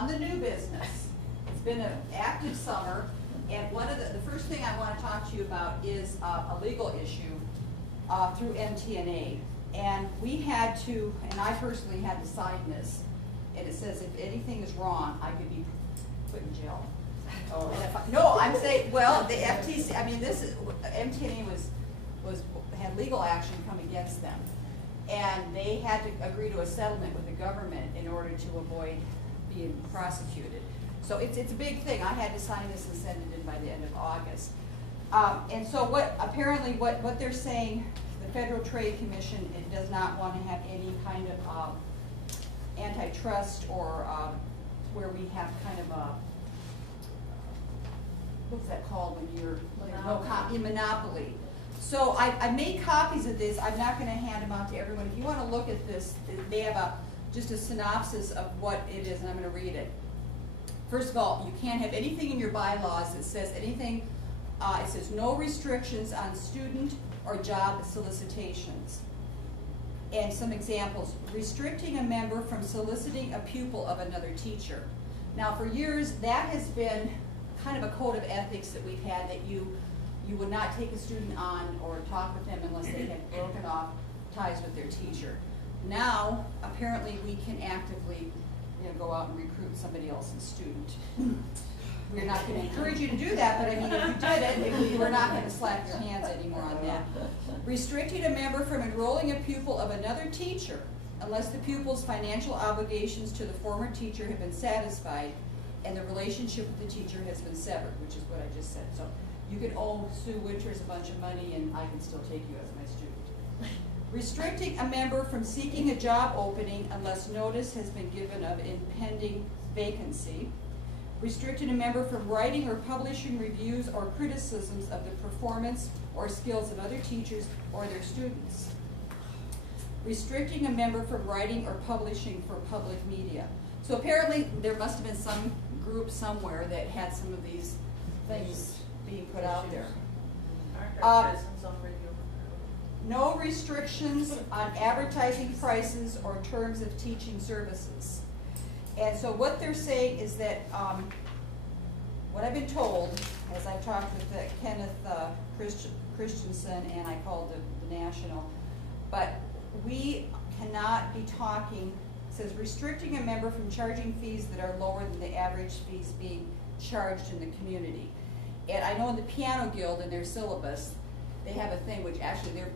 on the new business. It's been an active summer, and one of the first thing I want to talk to you about is a legal issue through MTNA. And we had to, and I personally had to sign this, and it says if anything is wrong, I could be put in jail. Oh, and if no, I'm saying, well, the FTC, I mean, this is, MTNA had legal action come against them. And they had to agree to a settlement with the government in order to avoid being prosecuted. So it's a big thing. I had to sign this and send it in by the end of August. And so apparently what they're saying, the Federal Trade Commission, it does not want to have any kind of antitrust or where we have kind of a, what's that called when you're, monopoly. So I made copies of this. I'm not going to hand them out to everyone. If you want to look at this, they have just a synopsis of what it is, and I'm going to read it. First of all, you can't have anything in your bylaws that says anything, it says no restrictions on student or job solicitations. And some examples, restricting a member from soliciting a pupil of another teacher. Now for years, that has been kind of a code of ethics that we've had, that you would not take a student on or talk with them unless they had broken off ties with their teacher. Now, apparently we can actively go out and recruit somebody else's student. We're not going to encourage you to do that, but I mean, if you did it, we're not going to slap your hands anymore on that. Restricting a member from enrolling a pupil of another teacher unless the pupil's financial obligations to the former teacher have been satisfied and the relationship with the teacher has been severed, which is what I just said. So you can owe Sue Winters a bunch of money and I can still take you as my student. Restricting a member from seeking a job opening unless notice has been given of impending vacancy. Restricting a member from writing or publishing reviews or criticisms of the performance or skills of other teachers or their students. Restricting a member from writing or publishing for public media. So apparently there must have been some group somewhere that had some of these things being put out there. No restrictions on advertising prices or terms of teaching services. And so what they're saying is that, what I've been told, as I've talked with Kenneth Christensen and I called the National, but we cannot be talking, it says restricting a member from charging fees that are lower than the average fees being charged in the community. And I know in the Piano Guild, in their syllabus, they have a thing which actually they're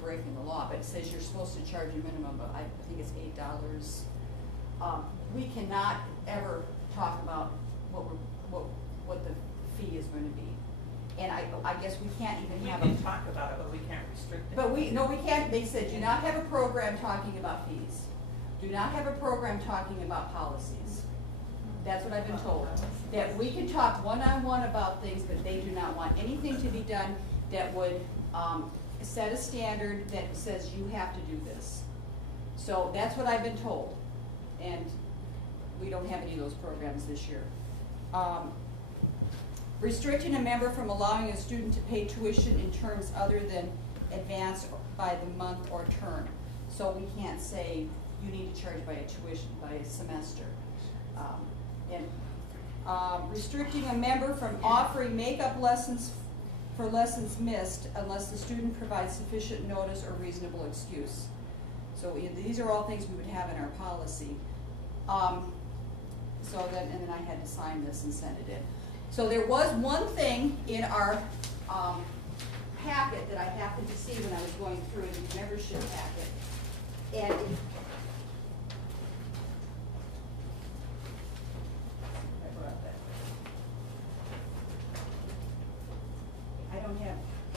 breaking the law, but it says you're supposed to charge a minimum of, I think it's $8. We cannot ever talk about what the fee is going to be. And I guess we can't even have We can talk about it, but we can't restrict it. But we can't. They said do not have a program talking about fees. Do not have a program talking about policies. That's what I've been told. That we can talk one-on-one about things, but they do not want anything to be done that would set a standard that says you have to do this. So that's what I've been told. And we don't have any of those programs this year. Restricting a member from allowing a student to pay tuition in terms other than advance by the month or term. So we can't say you need to charge by a tuition, by a semester. Restricting a member from offering makeup lessons for lessons missed unless the student provides sufficient notice or reasonable excuse. So these are all things we would have in our policy. And then I had to sign this and send it in. So there was one thing in our packet that I happened to see when I was going through the membership packet. And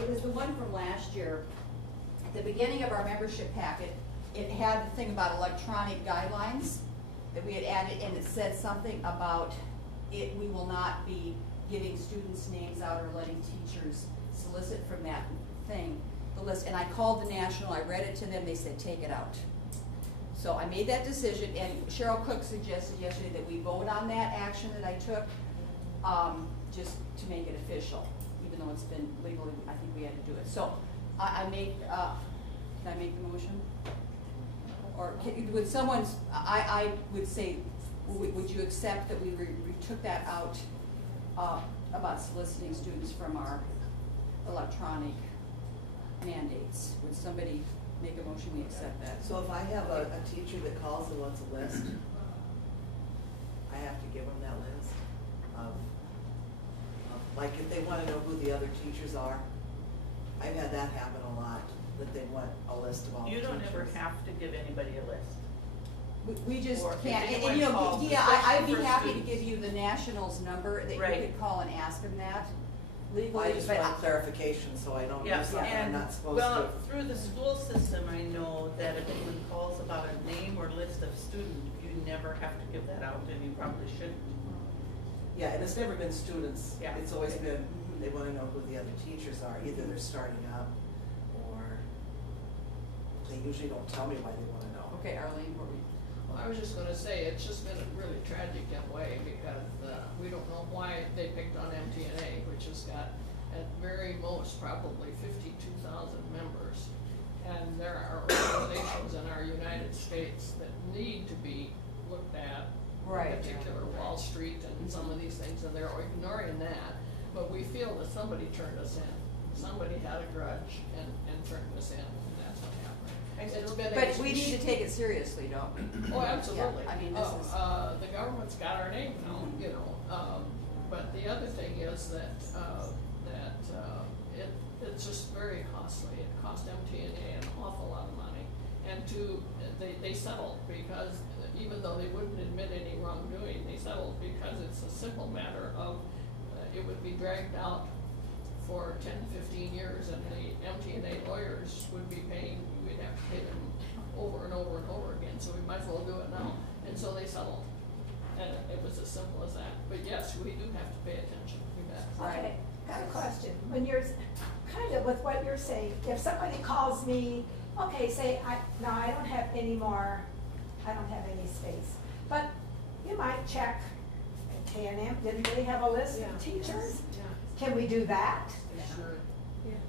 it was the one from last year. At the beginning of our membership packet, it had the thing about electronic guidelines that we had added, and it said something about it. We will not be giving students' names out or letting teachers solicit from that thing, the list. And I called the National, I read it to them, they said take it out. So I made that decision, and Cheryl Cook suggested yesterday that we vote on that action that I took, just to make it official. Even though it's been legally, I think we had to do it. So can I make the motion? Or would someone, I would say would you accept that we took that out about soliciting students from our electronic mandates? Would somebody make a motion we accept that? So if I have a teacher that calls and wants a list, I have to give them that list of, like if they want to know who the other teachers are. I've had that happen a lot, that they want a list of all the You teachers. don't ever have to give anybody a list. We just Or if can't, anyone and you know, calls, yeah, I'd be especially for happy to students. give you the Nationals number that you Right. could call and ask them that I legally, just but want clarification so I don't do Yeah, something I'm and, not supposed well, to. through the school system, I know that if anyone calls about a name or list of student, you never have to give that out, and you probably shouldn't. Yeah, and it's never been students. Yeah. It's always been, they want to know who the other teachers are. Either they're starting up or they usually don't tell me why they want to know. okay, Arlene, what were you? Well, I was just gonna say, it's just been really tragic in a way, because we don't know why they picked on MTNA, which has got at very most probably 52,000 members. And there are organizations in our United States that need to be looked at, Right. in particular Wall Street and some of these things, and they're ignoring that. But we feel that somebody turned us in. Somebody had a grudge and turned us in, and that's what happened. It's been But we need to take it seriously, don't we? Oh, absolutely. Yeah, I mean, this is. The government's got our name now, you know, but the other thing is that, it's just very costly. It cost MTNA an awful lot of money. And they settled because even though they wouldn't admit any wrongdoing, they settled because it's a simple matter of, it would be dragged out for 10, 15 years, and the MTNA lawyers would be paying, we'd have to pay them over and over and over again, so we might as well do it now. And so they settled, and it was as simple as that. But yes, we do have to pay attention, we bet. Okay, got a question. When you're, kind of with what you're saying, if somebody calls me, okay, say, I don't have any more, I don't have any space, but you might check at K&M, didn't they have a list of teachers? Can we do that? Sure.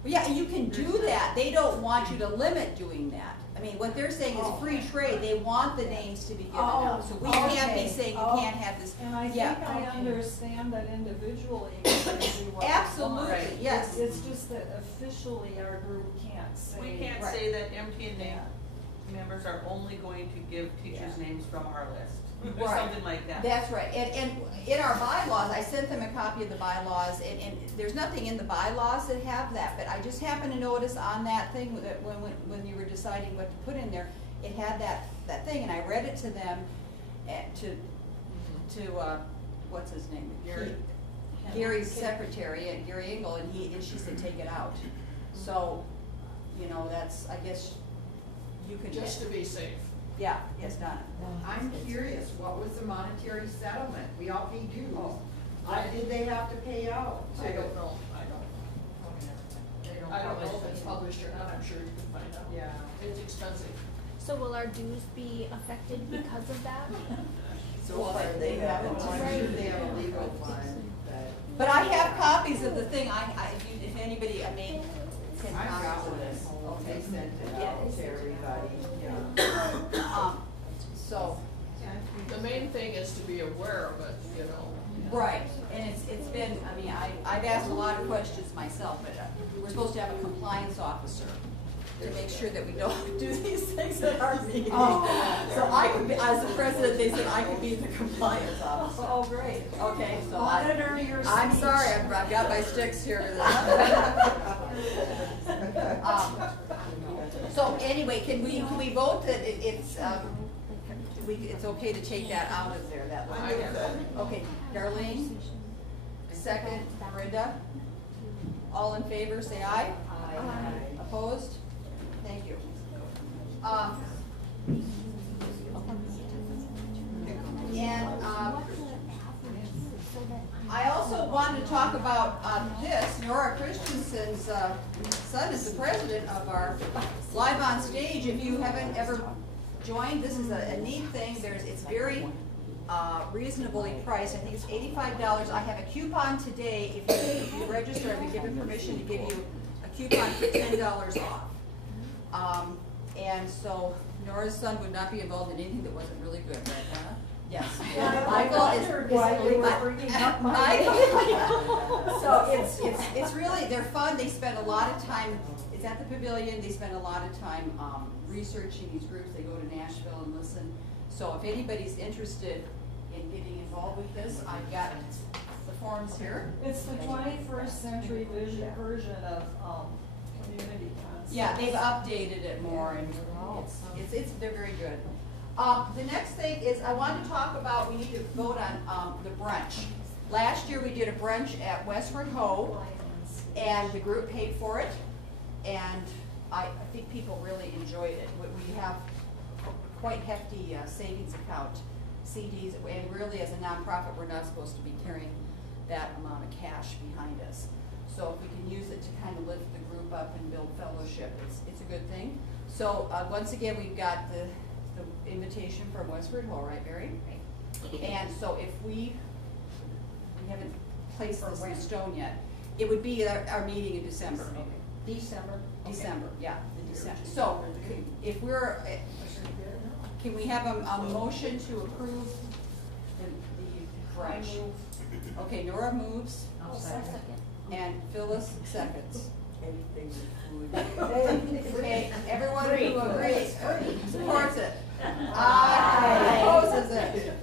Yeah, you can do that. They don't want you to limit doing that. I mean, what they're saying is free trade. They want the names to be given out. So we can't be saying you can't have this. And I think Yeah. I understand that individually we can do what we want. Absolutely, Right. yes. It's just that officially our group can't say. We can't Right. say that MTNA members are only going to give teachers' names from our list, or Right. something like that. That's right, and in our bylaws, I sent them a copy of the bylaws, and there's nothing in the bylaws that have that, but I just happened to notice on that thing that when you were deciding what to put in there, it had that thing, and I read it to them, to what's his name? Gary. Gary's secretary, and Gary Engel, and she said, take it out. So, you know, that's, I guess, you can. Just to be safe. Yeah, yes, Donna. I'm curious, what was the monetary settlement? We all pay dues. Oh. What did they have to pay out? I don't know, They don't I don't know publish if it's any- published or not, I'm sure you can find out. Yeah. It's expensive. So will our dues be affected because of that? So far, they haven't. I'm sure they have a legal fund that. But I have copies of the thing, if anybody, I mean, can. I got one, they sent it out to everybody, yeah. So, The main thing is to be aware of it, you know. right, and it's been, I mean, I've asked a lot of questions myself, but we're supposed to have a compliance officer to make sure that we don't do these things at our meetings. So I could be, as the president, they said I could be the compliance officer. Oh, great. Okay, so Monitor your I'm speech. sorry, I've got my sticks here. So anyway, can we vote that it's okay to take that out of there, that line? Okay, Darlene, second, Brenda, all in favor, say aye. Aye. Opposed? Thank you. I also wanted to talk about this. Nora Christensen's son is the president of our Live on Stage. If you haven't ever joined, this is a neat thing. It's very reasonably priced. I think it's $85. I have a coupon today. If you register, I've been given permission to give you a coupon for $10 off. And so Nora's son would not be involved in anything that wasn't really good, right, Hannah? Yes. Yeah, Michael I is. wondered why you were bringing up my Michael. name. So it's really, they're fun, they spend a lot of time, it's at the pavilion, they spend a lot of time, researching these groups, they go to Nashville and listen. So if anybody's interested in getting involved with this, I've got the forms here. It's the 21st century version of, community concepts. Yeah, they've updated it more and it's they're very good. The next thing is I want to talk about, we need to vote on, the brunch. Last year we did a brunch at Westward Ho and the group paid for it. And I think people really enjoyed it. We have quite hefty savings account CDs, and really as a nonprofit, we're not supposed to be carrying that amount of cash behind us. So if we can use it to kind of lift the group up and build fellowship, it's a good thing. So once again, we've got the invitation from Westward Ho, right, Mary? And so if we haven't placed this in stone yet, it would be our meeting in December. December, yeah, the December. So if we're, can we have a motion to approve the brunch? Okay, Nora moves and Phyllis seconds. Anything with food. Okay, everyone who agrees, supports it. Aye. Opposes it.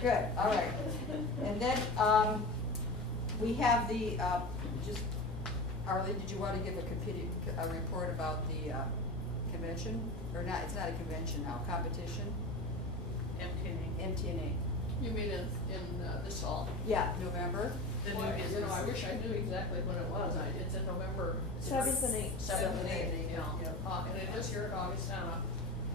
Good, all right. And then, we have the, just, Arlene, did you want to give a report about the, convention? Or not, it's not a convention now, competition? MTNA. You mean in this fall? Yeah, November. The new Boy, you business. know, I wish I knew exactly when it was. It's in November. 7th and 8th. 7th and 8th, yeah. And it is here at Augustana.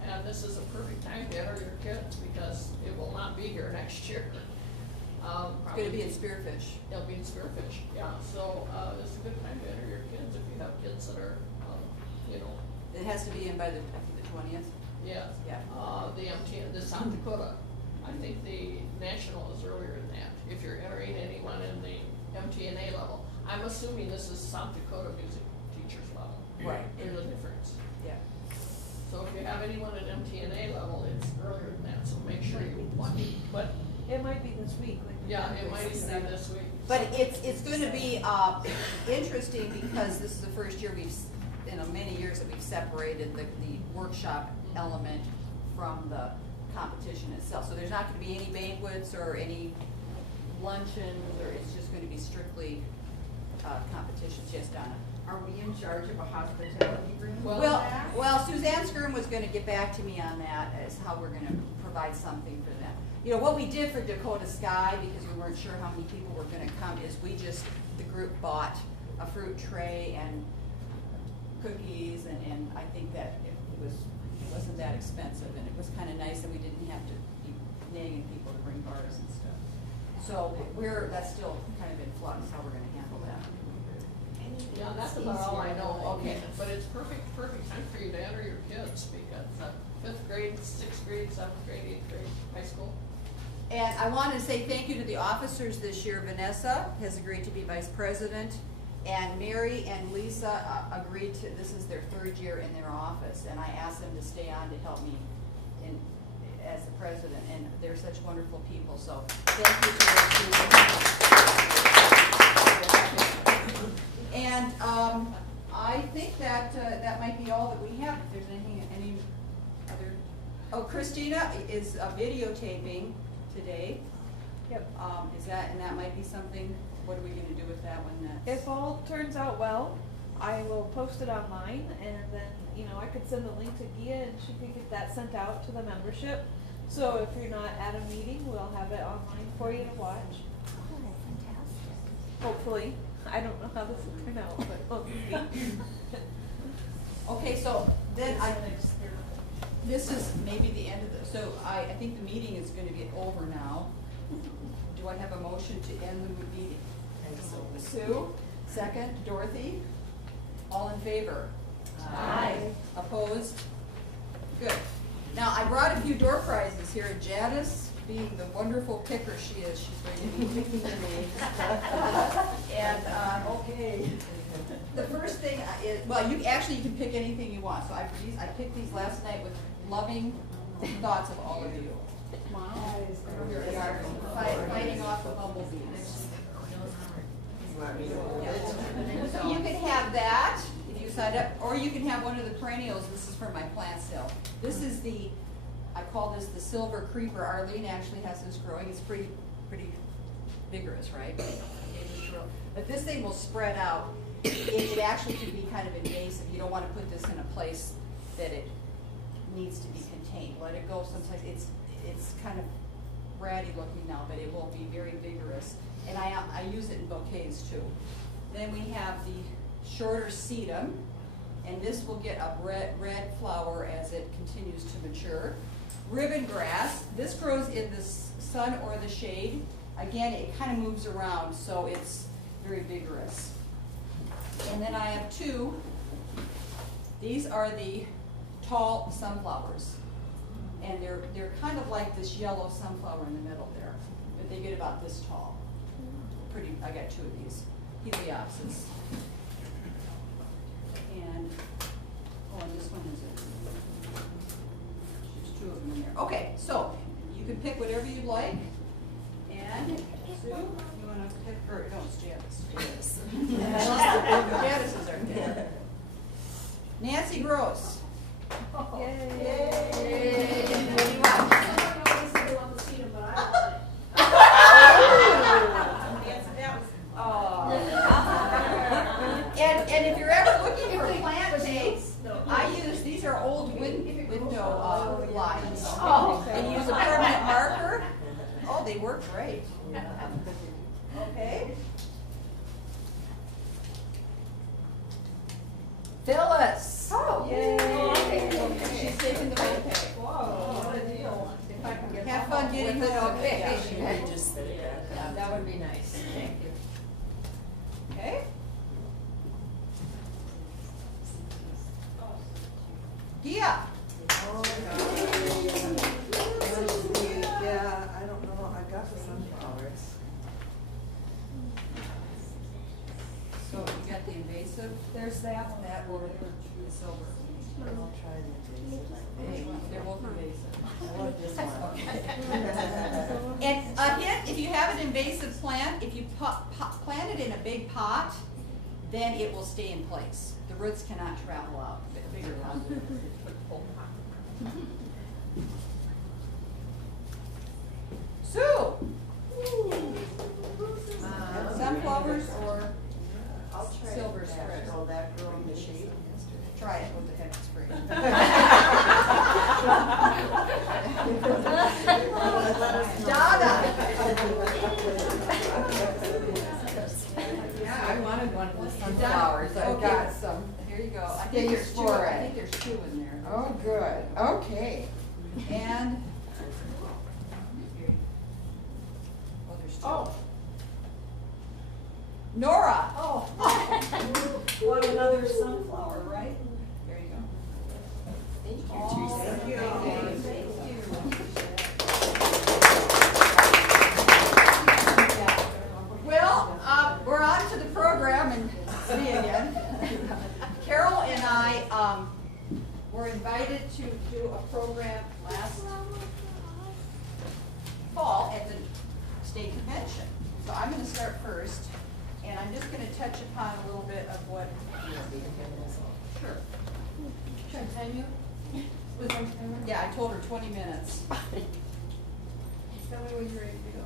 And this is a perfect time to enter your kids because it will not be here next year. It's gonna be in Spearfish. It'll be in Spearfish, yeah. So, it's a good time to enter your kids if you have kids that are, you know. It has to be in by the, I think, the 20th. Yeah. Yeah. The South Dakota, I think the national is earlier than that. If you're entering anyone in the MTNA level, I'm assuming this is South Dakota music teachers level. Right. There's a difference. Yeah. So if you have anyone at MTNA level, it's earlier than that, so make sure you want to, but, It might be this week. yeah, it might even be this week. But it's gonna be, interesting because this is the first year many years that we've separated the workshop element from the competition itself. So there's not gonna be any banquets or any luncheons, or it's just gonna be strictly, competitions. Yes, Donna? Are we in charge of a hospitality room? Well, Suzanne Skirm was gonna get back to me on that as how we're gonna provide something for them. You know, what we did for Dakota Sky, because we weren't sure how many people were gonna come, is the group bought a fruit tray and cookies, and I think that it wasn't that expensive, and it was kinda nice that we didn't have to be nagging people to bring bars and stuff. So that's still kind of in flux, how we're gonna handle that. Yeah, that's about all I know. Okay, but it's perfect time for you to enter your kids because 5th grade, 6th grade, 7th grade, 8th grade, high school. And I want to say thank you to the officers this year. Vanessa has agreed to be vice president, and Mary and Lisa agreed to, this is their 3rd year in their office, and I asked them to stay on to help me as the president, and they're such wonderful people, so thank you to those two. And I think that that might be all that we have. If there's any other, oh, Christina is videotaping today. Yep. And that might be something. What are we going to do with that one? If all turns out well, I will post it online, and then I could send the link to Gia, and she could get that sent out to the membership. So if you're not at a meeting, we'll have it online for you to watch. Oh, fantastic. Hopefully. I don't know how this will turn out, but we'll see. Okay, so then this is maybe the end of so I think the meeting is going to be over now. Do I have a motion to end the meeting? Sue, second. Dorothy, all in favor? Aye. Opposed? Good. Now, I brought a few door prizes here. Janice, being the wonderful picker she is, she's going to be picking the names. And, okay. The first thing is, well, you can pick anything you want. So I picked these last night with loving thoughts of all of you. That is Here very we are, fighting off the bumblebees. So you can have that if you signed up, or you can have one of the perennials. This is for my plant sale. This is I call this the silver creeper. Arlene actually has this growing. It's pretty vigorous, right? But this thing will spread out. It actually can be kind of invasive. You don't want to put this in a place that it needs to be contained. Let it go someplace. It's kind of ratty looking now, but it will be very vigorous. And I use it in bouquets too. Then we have the shorter sedum, and this will get a red flower as it continues to mature. Ribbon grass, this grows in the sun or the shade. Again, it kind of moves around, so it's very vigorous. And then I have two. These are the tall sunflowers. And they're kind of like this yellow sunflower in the middle there. But they get about this tall. Pretty, I got two of these. Heliopsis. And this one is there's two of them in there. Okay, so you can pick whatever you like. And Sue, you want to pick, or no, it's Janice. Janice's are there. Nancy Gross. Yay. What do you want? And if you're ever looking for plant tapes, these are old window lines. And use a permanent marker. Oh, they work great. Okay. Phyllis. Oh, Yay. She's taking the bouquet. Whoa, what a deal. If I can get Have one fun getting with the bouquet. I just said it. Yeah, that would be nice. Thank you. Okay. Gia. Oh, yeah, I don't know, I got the sunflowers. So you got the invasive, There's that one. that or the silver. I'll try the invasive. They're both invasive. I want this one. And a hint, if you have an invasive plant, if you plant it in a big pot, then it will stay in place. The roots cannot travel out. Bigger pot. Sue! Sunflowers or I'll try silver that. spread? Oh, that growing the shade. Try it, what the heck is free. Donna! Yeah, I wanted one of the sunflowers. I've Okay. got some. Here you go. I Things think there's two. for I it. think there's two in there. Oh, good. Okay. And there's two. Oh. Nora. Oh. Want another sunflower, right? There you go. Thank you, Oh, Teresa. thank you. Thank Well, we're on to the program, and me again. Carol and I were invited to do a program last fall at the state convention. So I'm going to start first, and I'm just going to touch upon a little bit of what. Sure. Should I time you? Yeah, I told her 20 minutes. Tell me when you're ready to go.